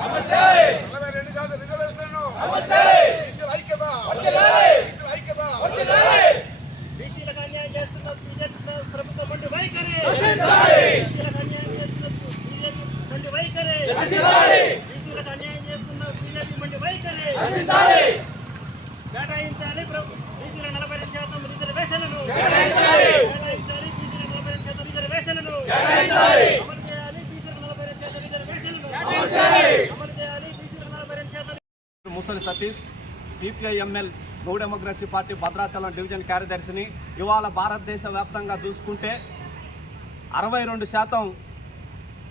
42% రిజర్వేషన్లను బీసీల ఐక్యత, బీసీల ఐక్యత. బీసీలకు అన్యాయం చేస్తున్న బీజేపీ ప్రభుత్వం మొండి వైఖరి, బీసీలకు అన్యాయం చేస్తున్న బీజేపీ మొండి వైఖరి, బీసీలకు అన్యాయం చేస్తున్న బీజేపీ మొండి వైఖరి. కేటాయించాలి బీసీల 42% రిజర్వేషన్లను, కేటాయించాలి బీసీల 42% రిజర్వేషన్లను, అమలు చేయాలి బీసీల 42% రిజర్వేషన్లను, అమలు చేయాలి బీసీల 42%. Musali Satish, CPIML new democracy party Bhadrachalam division కార్యదర్శిని. ఇవాళ భారతదేశ వ్యాప్తంగా చూసుకుంటే 62%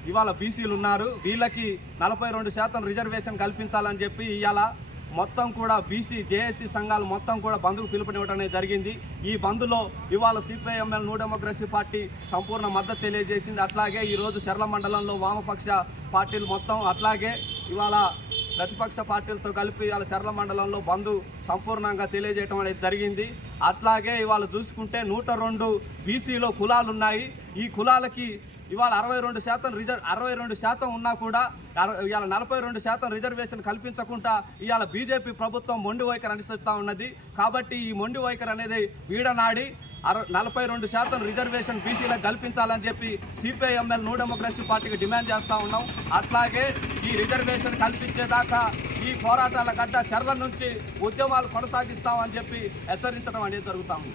ఇవాళ బీసీలు ఉన్నారు. వీళ్ళకి 42% రిజర్వేషన్ కల్పించాలని చెప్పి ఇవాళ మొత్తం కూడా బీసీ జేఏసీ సంఘాలు మొత్తం కూడా బంద్కు పిలుపునివ్వడం అనేది జరిగింది. ఈ బంద్లో ఇవాళ సిపిఐఎంఎల్ న్యూ డెమోక్రసీ పార్టీ సంపూర్ణ మద్దతు తెలియజేసింది. అట్లాగే ఈరోజు చర్ల మండలంలో వామపక్ష పార్టీలు మొత్తం, అట్లాగే ఇవాళ ప్రతిపక్ష పార్టీలతో కలిపి ఇవాళ చర్ల మండలంలో బంద్ సంపూర్ణంగా తెలియజేయడం అనేది జరిగింది. అట్లాగే ఇవాళ చూసుకుంటే 102 బీసీలో కులాలు ఉన్నాయి. ఈ కులాలకి ఇవాళ 62% ఉన్నా కూడా ఇవాళ 42% రిజర్వేషన్ కల్పించకుండా ఇవాళ బీజేపీ ప్రభుత్వం మొండి వైఖరి అనుసరిస్తూ ఉన్నది. కాబట్టి ఈ మొండి వైఖరి అనేది వీడనాడి 42% రిజర్వేషన్ బీసీలకు కల్పించాలని చెప్పి సిపిఐఎంఎల్ న్యూ డెమోక్రసీ పార్టీకి డిమాండ్ చేస్తూ ఉన్నాం. అట్లాగే ఈ రిజర్వేషన్ కల్పించేదాకా ఈ పోరాటాల గడ్డ చర్ల నుంచి ఉద్యమాలు కొనసాగిస్తామని చెప్పి హెచ్చరించడం అనేది జరుగుతూ ఉంది.